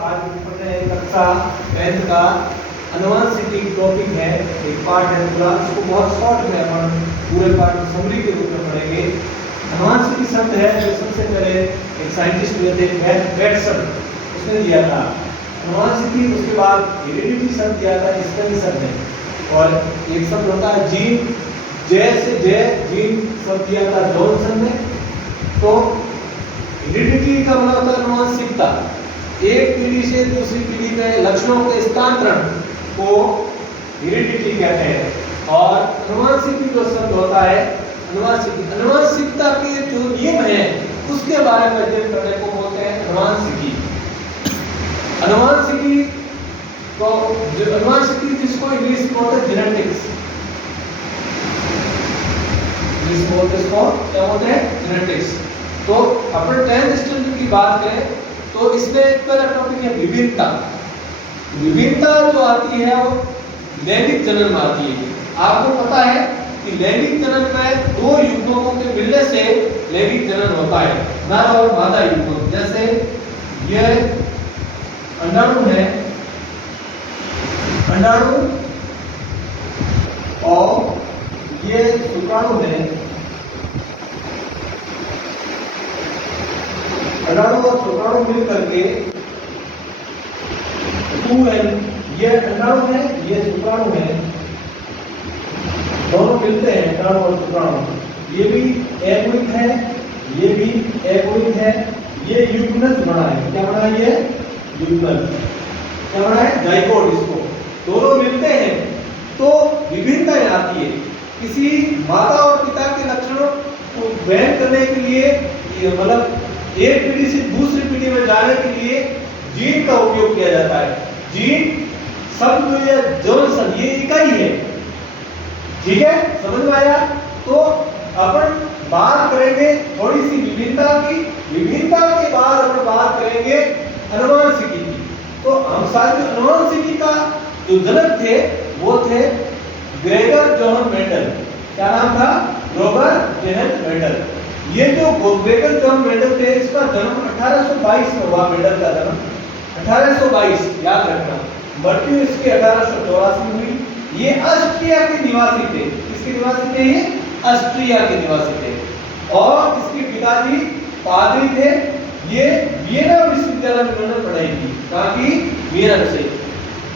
आज अपने कक्षा 10th का अनुवांशिकी टॉपिक है, एक पार्ट है पूरा। इसको बहुत शॉर्ट में अपन पूरे पार्ट में समरी के रूप में पढ़ेंगे। अनुवांशिकी शब्द है जो सबसे पहले एक साइंटिस्ट हुए थे बेटसन, उसने दिया था अनुवांशिकी। उसके बाद हेरिडिटी शब्द दिया था स्पेंसर ने, और एक शब्द होता है जीन, जय से जय जीन शब्द दिया था जॉनसन ने। तो हेरिडिटी का मतलब होता है अनुवांशिकता, एक पीढ़ी से दूसरी पीढ़ी में लक्षणों के स्थानांतरण को हेरिडिटी कहते हैं। और अनुवांशिकी जो शब्द होता है अनुवांशिकता के जो नियम है उसके बारे में अध्ययन करने को बोलते हैं अनुवांशिकी। अनुवांशिकी तो अनुवांशिकी जिसको इंग्लिश में बोलते हैं जेनेटिक्स, इंग्लिश में बोलते हैं इसको क्या बोलते हैं जेनेटिक्स। तो अपने 10th स्टैंडर्ड की बात करें तो इसमें पहला टॉपिक है विभिन्नता। विभिन्नता जो आती है वो लैंगिक जनन में आती है। आपको पता है कि लैंगिक जनन में दो युग्मकों के मिलने से लैंगिक जनन होता है, नर और मादा युग्मक। जैसे यह अंडाणु है, अंडाणु, और ये शुक्राणु है। अंडाणु और शुक्राणु मिल करके 2n, ये अंडाणु है, ये शुक्राणु है, दोनों मिलते हैं अंडाणु और शुक्राणु। ये भी एगोइक है, ये भी एगोइक है, ये युग्मनज बना है। क्या बना है? ये युग्मनज क्या बना है? जाइगोट। इसको दोनों मिलते हैं तो विभिन्नता आती है। किसी माता और पिता के लक्षणों को बयान करने के लिए मतलब एक पीढ़ी से दूसरी पीढ़ी में जाने के लिए जीन का उपयोग किया जाता है। जीन शब्द या जॉनसन ये इकाई है, ठीक है, समझ में आया? तो अपन बात करेंगे थोड़ी सी विभिन्नता की। विभिन्नता के बाद अपन बात करेंगे अनुवांशिकी की। तो हम साथ अनुवांशिकी का जो जनक थे वो थे ग्रेगर जोहन मेंडल। क्या नाम था? Gregor Johan Mendel. ये जो ग्रेगर जोहन मेंडल थे, इसका जन्म 1822 में हुआ। मेंडल का जन्म 1822, याद रखना। मृत्यु इसकी 1884 में हुई। ये ऑस्ट्रिया के निवासी थे। किसके निवासी थे? ये ऑस्ट्रिया के निवासी थे। और इसके पिताजी पादरी थे। ये वियना विश्वविद्यालय में उन्होंने पढ़ाई की, ताकि वियना से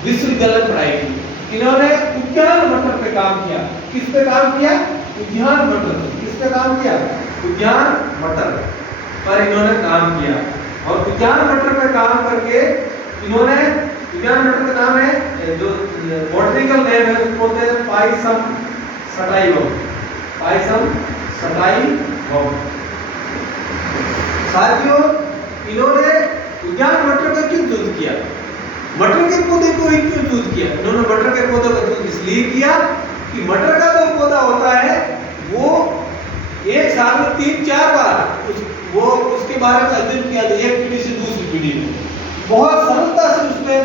विश्वविद्यालय में पढ़ाई की। इन्होंने उद्यान मटर पे काम किया। किस पे काम किया? उद्यान मटर। किस पे काम किया? उद्यान मटर पर इन्होंने काम किया। और उद्यान मटर पे काम करके इन्होंने, उद्यान मटर का नाम है जो बॉटनिकल नेम है उसको बोलते हैं पाइसम सटाइवम। Pisum sativum. साथियों, इन्होंने उद्यान मटर का क्यों चूज किया? मटर के पौधे को ही क्यों चूज किया? इन्होंने मटर के पौधे को चूज इसलिए किया कि मटर का जो पौधा होता है वो एक साल में 3-4 बार उसके बारे में अध्ययन किया था, एक पीढ़ी से दूसरी पीढ़ी में। बहुत सरलता से उसमें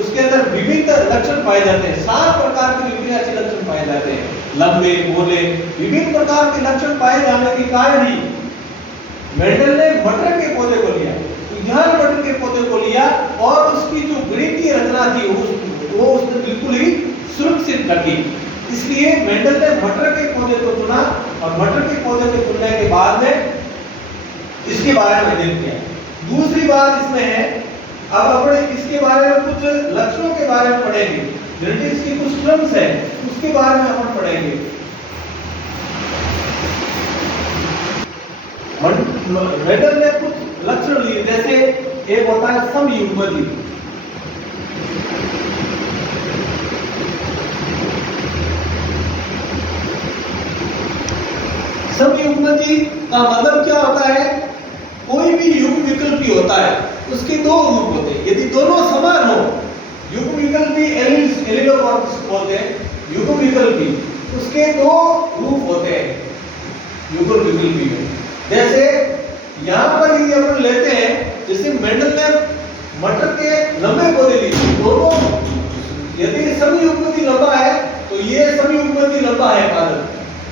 उसके अंदर विभिन्न लक्षण पाए जाते हैं। 7 प्रकार के विभिन्न अच्छे लक्षण पाए जाते हैं, लंबे, गोले, विभिन्न प्रकार के लक्षण पाए जाने के कारण ही मेंडल ने मटर के पौधे को लिया, उद्यान मटर के पौधे को लिया, और उसकी जो गणितीय रचना थी वो उसने बिल्कुल ही सुरक्षित रखी। इसलिए मेंडल ने मटर के पौधे को चुना, और मटर के पौधे को चुनने के बाद में इसके बारे में अध्ययन किया। दूसरी बात इसमें है, अब अपने इसके बारे में कुछ लक्षणों के बारे में पढ़ेंगे। जेनेटिक्स की कुछ टर्म्स है उसके बारे में अपन पढ़ेंगे। मेंडल ने कुछ लक्षण लिए, जैसे एक होता है समयुग्मजी। समयुग्मजी का मतलब क्या होता है? कोई भी युग्म विकल्पी होता है उसके दो रूप होते हैं। यदि दोनों समान हो, युग्म विकल्पी एलिलोमॉर्फिस बोलते हैं। युग्म विकल्पी उसके दो रूप होते हैं युग्म विकल्पी में। जैसे यहाँ पर यदि अपन लेते हैं, जैसे मेंडल ने मटर के लंबे पौधे लिए, दोनों यदि समयुग्मजी लंबा है तो ये समयुग्मजी लंबा है। पादप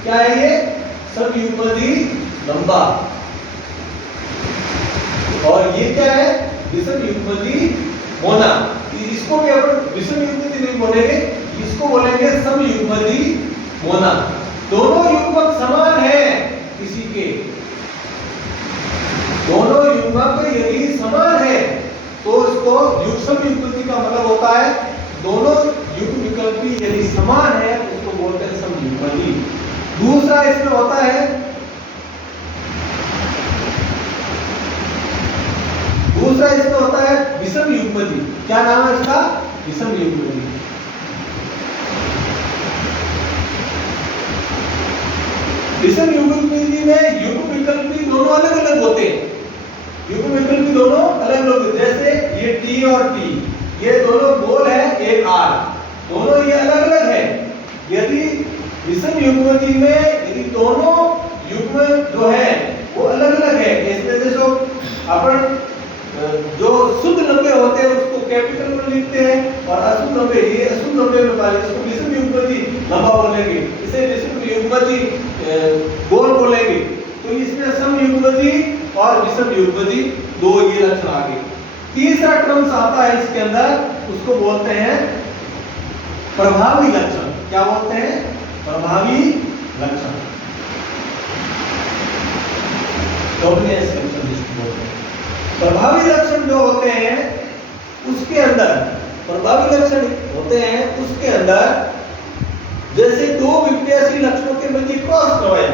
क्या है? ये समयुग्मजी लंबा। और ये क्या है? विषम युग्मजी होना। इसको भी अपन विषम युग्मजी नहीं बोलेंगे, इसको बोलेंगे समयुग्मजी होना। दोनों युग्मक समान है किसी के, दोनों युग्मक यदि समान है तो इसको समयुग्मजी का मतलब होता है दोनों युग्म विकल्पी यदि समान है उसको बोलते हैं समयुग्मजी। दूसरा इसमें होता है, दूसरा इसमें होता है विषम युग्मजी। क्या नाम है इसका? विषम युग्मजी। विषम युग्मजी में युग्म विकल्पी दोनों अलग अलग होते हैं, युग्म विकल्पी दोनों अलग अलग होते हैं। जैसे ये T और T, ये दोनों गोल है, एक R, दोनों ये अलग अलग है। यदि विषम युग्मजी में यदि दोनों युग्म जो है वो अलग अलग है, इसमें जैसे अपन जो शुद्ध लंबे होते हैं उसको कैपिटल में लिखते हैं और अशुद्ध लंबे, ये अशुद्ध लंबे में पाले इसको विषम युग्मजी लंबा बोलेंगे, इसे विषम युग्मजी गोल बोलेंगे। तो इसमें समयुग्मजी और विषम युग्मजी दो ये लक्षण आ गए। तीसरा टर्म्स आता है इसके अंदर, उसको बोलते हैं प्रभावी लक्षण। क्या बोलते हैं? प्रभावी लक्षण, डोमिनेंस लक्षण जिसको बोलते हैं। प्रभावी लक्षण जो होते हैं उसके अंदर, प्रभावी लक्षण होते हैं उसके अंदर जैसे दो विपरीत लक्षणों के मध्य क्रॉस करवाया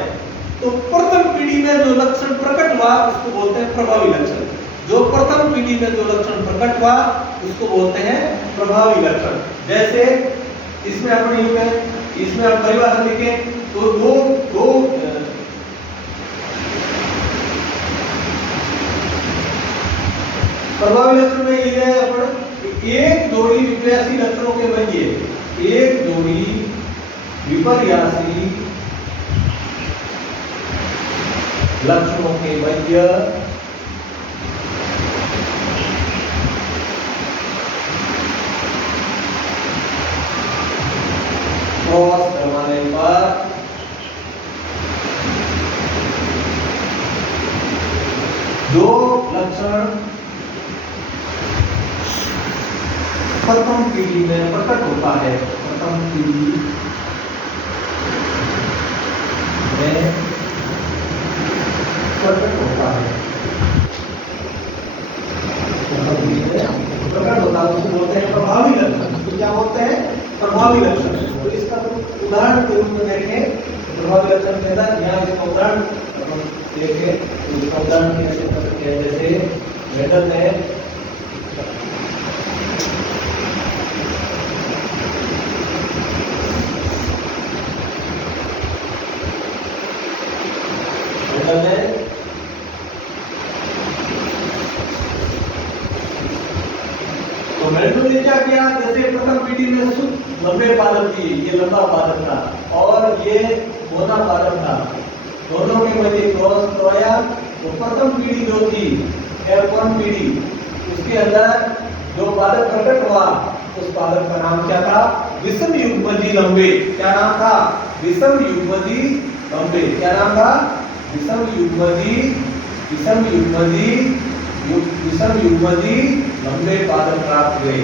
तो प्रथम पीढ़ी में जो लक्षण प्रकट हुआ उसको बोलते हैं प्रभावी लक्षण। जो प्रथम पीढ़ी में जो लक्षण प्रकट हुआ उसको बोलते हैं प्रभावी लक्षण। जैसे इसमें अपन इसमें आप परिभाषा लिखें तो दो प्रभावी लक्षण में ये है अपन एक जोड़ी विपर्यासी लक्षणों के मध्य, एक जोड़ी विपर्यासी लक्षणों के मध्य क्रॉस करवाने पर दो लक्षण प्रथम पीढ़ी में प्रकट होता है, प्रथम पीढ़ी में प्रकट होता है, प्रकट होता है उसको बोलते हैं प्रभावी लक्षण। तो क्या बोलते हैं? प्रभावी लक्षण। तो इसका उदाहरण के रूप में देखें, प्रभावी लक्षण के अंदर यहाँ इसका उदाहरण देखें, इसका उदाहरण कैसे कर सकते हैं? जैसे मेटल है, तो मेटल ने क्या किया? जैसे प्रथम पीढ़ी में शुद्ध लंबे पादप थी, ये लंबा पादप था और ये मोटा पादप था, दोनों के मध्य क्रॉस करवाया तो प्रथम पीढ़ी जो थी F1 पीढ़ी, उसके अंदर जो पादप प्रकट हुआ उस पादप का नाम क्या था? विषम युग्मजी लंबे। क्या नाम था? विषम युग्मजी लंबे। क्या नाम था? विषम युग्मजी, विषम युग्मजी, विषम युग्मजी लंबे पादप प्राप्त हुए।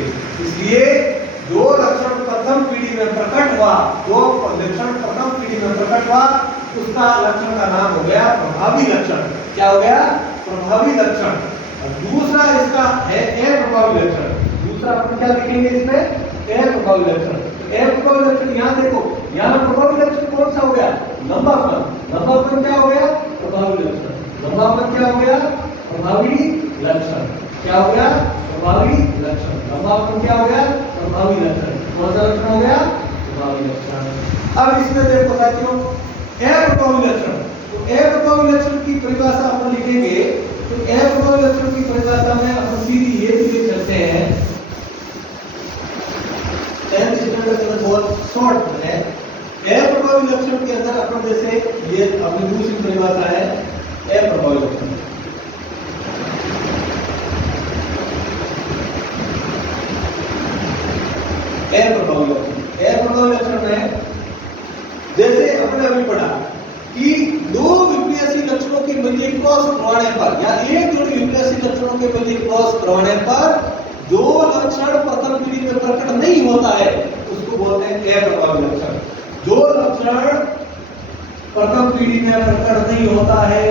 इसलिए जो लक्षण प्रथम पीढ़ी में प्रकट हुआ, जो लक्षण प्रथम पीढ़ी में प्रकट हुआ उसका लक्षण का नाम हो गया प्रभावी लक्षण। क्या हो गया? प्रभावी लक्षण। और दूसरा इसका है अप्रभावी लक्षण। दूसरा अपन क्या लिखेंगे इसमें? अप्रभावी लक्षण। अप्रभावी लक्षण यहाँ देखो, यहाँ प्रभावी लक्षण कौन सा हो गया? लंबापन। लंबापन क्या हो गया? प्रभावी लक्षण। लंबापन क्या हो गया? प्रभावी लक्षण। क्या हो गया? प्रभावी लक्षण। लंबापन क्या हो गया? प्रभावी लक्षण। कौन सा लक्षण हो गया? प्रभावी लक्षण। अब इसमें देखो साथियों अप्रभावी लक्षण। तो अप्रभावी लक्षण की परिभाषा अपन लिखेंगे तो अप्रभावी लक्षण की परिभाषा में अपन सीधी ये भी लिख सकते हैं, 10th स्टैंडर्ड का बहुत शॉर्ट है। अप्रभावी लक्षण के अंदर अपन जैसे ये अपनी दूसरी परिभाषा है अप्रभावी लक्षण। अप्रभावी लक्षण में जैसे अपने अभी पढ़ा कि दो विपरीत लक्षणों के मध्य क्रॉस करवाने पर या एक जोड़ी विपरीत लक्षणों के मध्य क्रॉस करवाने पर जो लक्षण प्रथम पीढ़ी में प्रकट नहीं होता है उसको बोलते हैं अप्रभावी लक्षण। जो लक्षण प्रथम पीढ़ी में प्रकट नहीं होता है,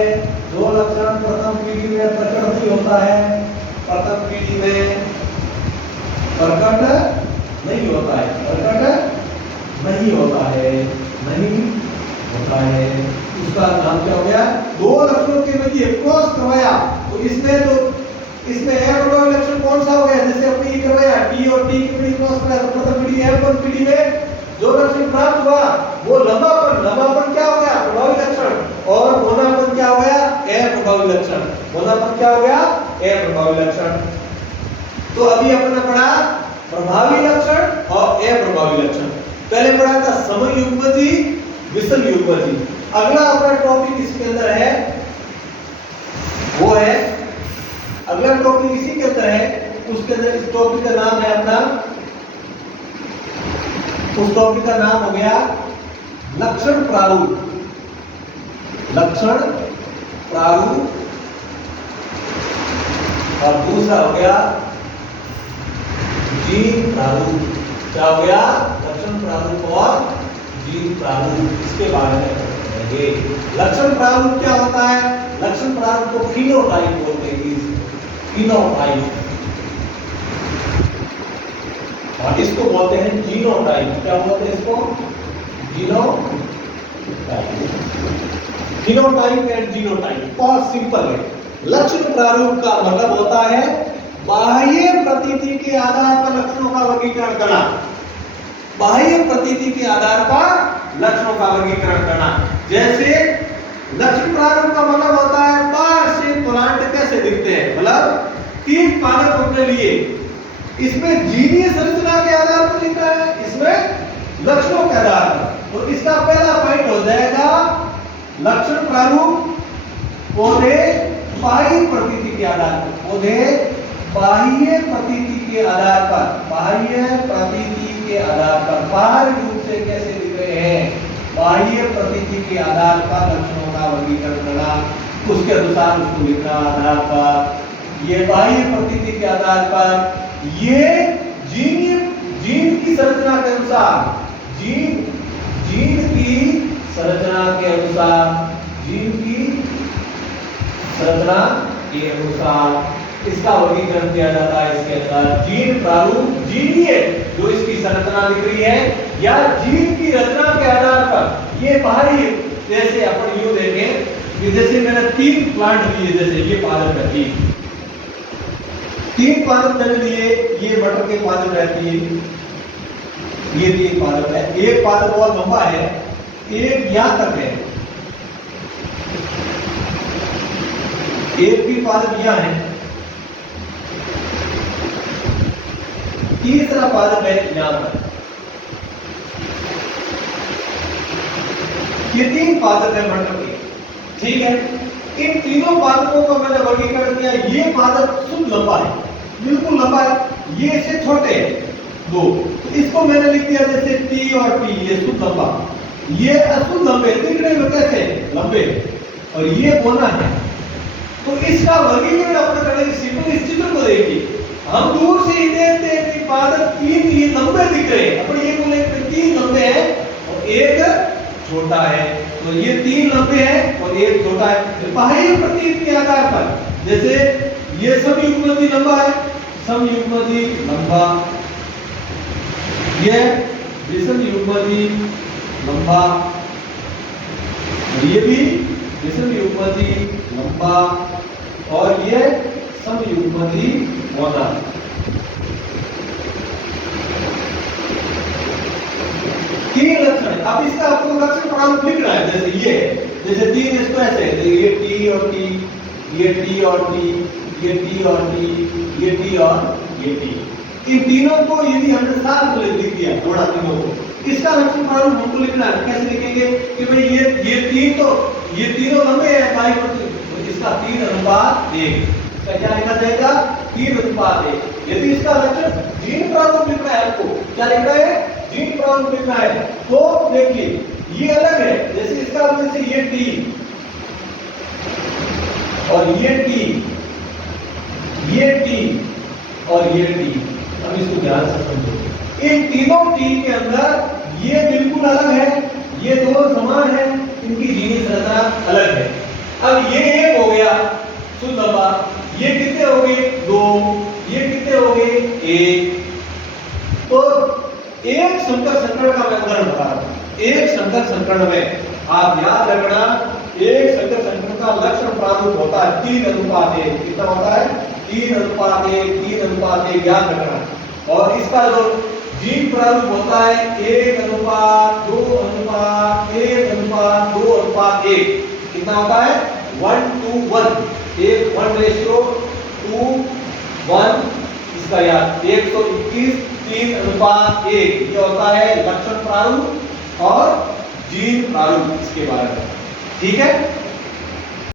जो लक्षण प्रथम पीढ़ी में प्रकट नहीं होता है, प्रथम पीढ़ी में प्रकट नहीं होता है, प्रकट नहीं होता है, नहीं होता है, उसका नाम क्या हो गया? दो लक्षणों के मध्य क्रॉस करवाया तो इसमें अप्रभावी लक्षण कौन सा हो गया? जैसे अपनी करवाया टी और टी की पीढ़ी क्रॉस कराया तो प्रथम पीढ़ी F1 पीढ़ी में जो लक्षण प्राप्त हुआ वो लंबापन क्या हो गया? प्रभावी लक्षण। और मोनापन क्या हो गया? अप्रभावी लक्षण। मोनापन क्या हो गया? अप्रभावी लक्षण। तो अभी अपना पढ़ा प्रभावी लक्षण और अप्रभावी लक्षण। पहले पढ़ा था समयुग्मजी, विषम युग्मजी। अगला अपना टॉपिक इसके अंदर है वो है, अगला टॉपिक इसी के अंदर है, उसके अंदर इस टॉपिक का नाम है अपना, उस टॉपिक का नाम हो गया लक्षण प्रारूप। लक्षण प्रारूप और दूसरा हो गया जीन प्रारूप। क्या हो गया? लक्षण प्रारूप और जीन प्रारूप। इसके बारे में पढ़ेंगे। लक्षण प्रारूप क्या होता है? लक्षण प्रारूप को फिनोटाइप बोलते हैं। फिनोटाइप और इसको बोलते हैं जीनोटाइप। क्या बोलते हैं इसको? जीनोटाइप। फिनोटाइप एंड जीनोटाइप बहुत सिंपल है। लक्षण प्रारूप का मतलब होता है बाह्य प्रतीति के आधार पर लक्षणों का वर्गीकरण करना। बाह्य प्रतीति के आधार पर लक्षणों का वर्गीकरण करना। जैसे लक्षण प्रारूप का मतलब होता है बाहर से प्लांट कैसे दिखते हैं, मतलब तीन पादप अपने लिए, इसमें जीनीय संरचना के आधार पर लिखा है, इसमें लक्षणों के आधार पर। तो इसका पहला पॉइंट हो जाएगा लक्षण प्रारूप पौधे बाह्य प्रतीति के आधार पर। पौधे बाह्य प्रतीति के आधार पर, बाह्य प्रतीति के आधार पर बाहरी रूप से कैसे दिख रहे हैं, बाह्य प्रतीति के आधार पर लक्षणों का वर्गीकरण करना, उसके अनुसार उसको लिखना। आधार पर ये बाह्य प्रतीति के आधार पर ये जीन की संरचना के अनुसार, जीन की संरचना के अनुसार, जीन की संरचना के अनुसार इसका वर्गीकरण किया जाता है। इसके अंदर जीन प्रारूप, जीनीय जो इसकी संरचना दिख रही है या जीन की रचना के आधार पर ये बाहरी, जैसे अपन यूं देखें कि जैसे मैंने तीन प्लांट लिए, जैसे ये पादप है, तीन पादप मैंने लिए, ये मटर के पादप रहती है, ये तीन पादप है। एक पादप और लंबा है, एक यहां तक है, एक भी पादप यहां है, तीसरा पादप है यहां तक। ये तीन पादप है मटर के, ठीक है। इन तीनों पादपों को मैंने वर्गीकरण किया। ये पादप शुद्ध लंबा है, बिल्कुल लंबा है, ये इससे छोटे हैं दो, तो इसको मैंने लिख दिया जैसे टी और टी, ये शुद्ध लंबा, ये अशुद्ध लंबे, दिखने में कैसे लंबे, और ये बोना है। तो इसका वर्गीकरण अपने करेंगे सिंपल। इस चित्र को देखिए, हम दूर से ही देखते हैं कि पादप तीन ये लंबे दिख रहे हैं, अपन ये बोले तीन लंबे हैं और एक छोटा है, तो ये तीन लंबे हैं और एक छोटा है। बाह्य प्रतीति के आधार पर जैसे ये समयुग्मजी लंबा है, समयुग्मजी लंबा, ये विषम युग्मजी लंबा, ये भी विषम युग्मजी लंबा, और ये समयुग्मजी मोना। तीन लक्षण। अब इसका आपको लक्षण प्रारूप लिखना है। जैसे ये, जैसे तीन इसको ऐसे, ये टी और टी, ये टी और टी, ये टी और टी, ये टी और ये टी, इन तीनों को यदि हमने साथ में लिख दिया, जोड़ा तीनों को, इसका लक्षण प्रारूप हमको लिखना है। कैसे लिखेंगे कि भाई ये तीन तो ये तीनों लंबे हैं बाई पर, तो इसका 3:1, इसका क्या लिखा जाएगा? 3:1। यदि इसका लक्षण जीन प्रारूप लिखना है, आपको क्या लिखना है? जीन प्रारूप लिखना है। तो देखिए ये अलग है, जैसे इसका जैसे ये टी और ये टी, ये टी और ये टी, अब इसको ध्यान से समझो। इन तीनों टी के अंदर ये बिल्कुल अलग है, ये दो समान है, इनकी जीनी संरचना अलग है। अब ये एक हो गया शुद्ध अनुपात, ये कितने हो गए 2, ये कितने हो गए 1। तो एक संकर संकरण का मैं उदाहरण बता रहा हूं। एक संकर संकरण में आप याद रखना, एक संकर संकरण का लक्षण प्रारूप होता है 3:1। कितना होता है 3:1, 3:1 याद रखना। और इसका जो जीन प्रारूप होता है 1:2:1, 1:2:1। कितना होता है 1:1, 1:2:1। इसका याद 121, 3:1। ये होता है लक्षण प्रारूप और जीन प्रारूप, इसके बारे में। ठीक है।